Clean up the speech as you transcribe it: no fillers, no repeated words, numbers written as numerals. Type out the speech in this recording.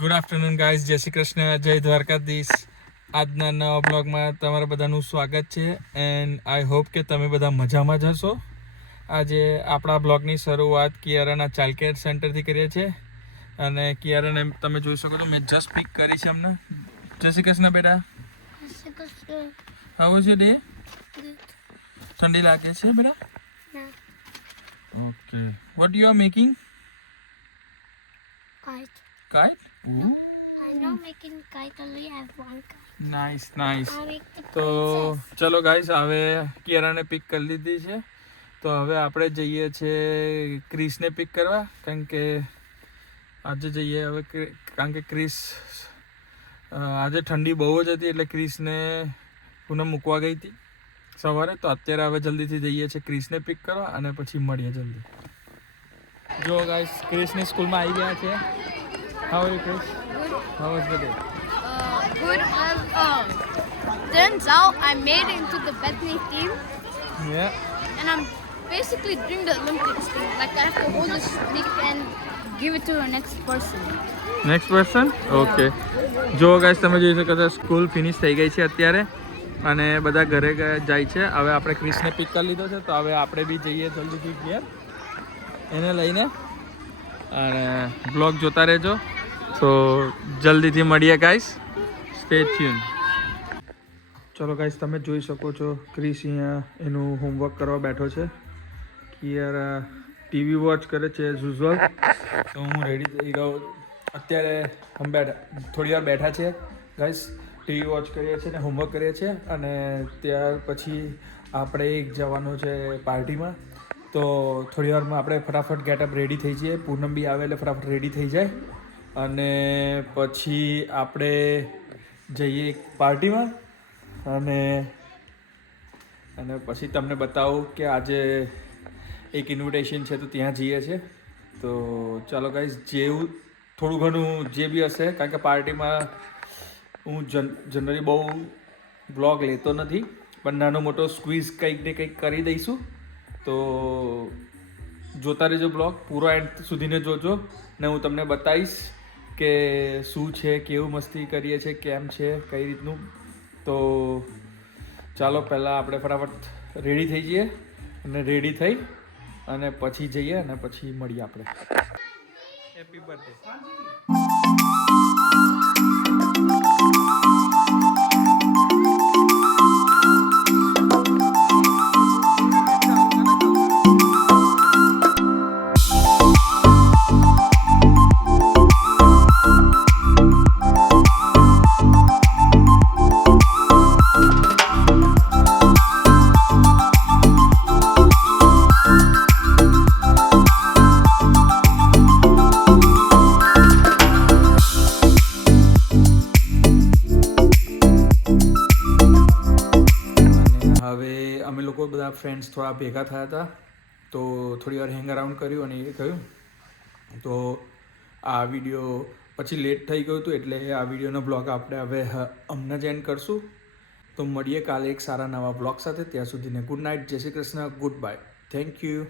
Good afternoon guys, જય શ્રી કૃષ્ણ, જય દ્વારકાધીશ. આજના નવા બ્લોગમાં તમારા બધાનું સ્વાગત છે એન્ડ આઈ હોપ કે તમે બધા મજામાં જ હશો. આજે આપણા બ્લોગની શરૂઆત કિયારાના ચાઇલ્ડ કેર સેન્ટરથી કરીએ છીએ અને કિયારાને તમે જોઈ શકો છો મેં જસ્ટ પિક કરી છે અમને. જય શ્રી કૃષ્ણ બેટા. How was your day? ઠંડી લાગે છે બેટા? Okay, what you are making? Kite. Kite? No, I'm not making kite. Only have one kite. Nice nice. I make the તો princess. ચલો ગાઈસ, હવે કિયારાને પિક કરી લીધી છે તો હવે આપણે જઈએ છીએ ક્રિસને પિક કરવા, કારણ કે આજે જઈએ હવે કારણ કે ક્રિસ આજે ઠંડી બહુ જ હતી એટલે ક્રિસને પૂનમ મૂકવા ગઈ હતી સવારે. તો અત્યારે હવે જલ્દીથી જઈએ છીએ ક્રિસને પિક કરવા અને પછી મળીએ જલ્દી. જો ગાઈસ, ક્રિસની સ્કૂલમાં આવી ગયા છે. How are you Chris? Good. How was the day? Good. Turns out I made it into the Bethany team, Yeah. and I'm basically doing the Olympics thing. Like I have to hold the stick and give it to the next person. Next person? Okay. જો guys, તમે જોઈ શકો છો school finish થઈ ગઈ છે અત્યારે અને બધા ઘરે જાય છે. હવે આપણે ક્રિસને પિક કરી લીધો છે તો હવે આપણે બી જઈએ જલ્દીથી ઘેર એને લઈને, અને બ્લોગ જોતા રહેજો. તો જલ્દીથી મળીએ ગાઈસ, સ્ટે ટ્યુન. ચલો ગાઈસ, તમે જોઈ શકો છો ક્રિસ અહીંયા એનું હોમવર્ક કરવા બેઠો છે. કિયારા ટીવી વોચ કરે છે એઝ યુઝ્યુઅલ. તો હું રેડી થઈ ગયો. અત્યારે અમે થોડી વાર બેઠા છે ગાઈસ, ટીવી વોચ કરીએ છીએ ને હોમવર્ક કરીએ છીએ અને ત્યાર પછી આપણે એક જવાનું છે પાર્ટીમાં. તો થોડી વારમાં આપણે ફટાફટ ગેટઅપ રેડી થઈ જઈએ. પૂનમ બી આવે એટલે ફટાફટ રેડી થઈ જાય અને પછી આપણે જઈએ એક પાર્ટીમાં અને પછી તમને બતાવું કે આજે એક ઇન્વિટેશન છે તો ત્યાં જઈએ છીએ. તો ચાલો ગાઈઝ, જેવું થોડું ઘણું જે બી હશે, કારણ કે પાર્ટીમાં હું જનરલી બહુ બ્લોગ લેતો નથી, પણ નાનો મોટો સ્ક્વીઝ કંઈક ને કંઈક કરી દઈશું. તો જોતા રહેજો બ્લોગ, પૂરો એન્ડ સુધીને જોજો ને હું તમને બતાવીશ કે શું છે, કેવું મસ્તી કરીએ છીએ, કેમ છે, કઈ રીતનું. તો ચાલો પહેલાં આપણે ફટાફટ રેડી થઈ જઈએ અને રેડી થઈ અને પછી જઈએ અને પછી મળીએ આપણે. Happy birthday. અમે લોકો બધા ફ્રેન્ડ્સ થોડા ભેગા થયા હતા તો થોડી વાર હેંગ અરાઉન્ડ કર્યું અને એ કહ્યું. તો આ વિડીયો પછી લેટ થઈ ગયું હતું એટલે આ વિડીયોનો બ્લોગ આપણે હવે હમણાં જ એન્ડ કરશું. તો મળીએ કાલે એક સારા નવા બ્લોગ સાથે. ત્યાં સુધીને ગુડ નાઇટ, જય Shri Krishna, good bye, thank you.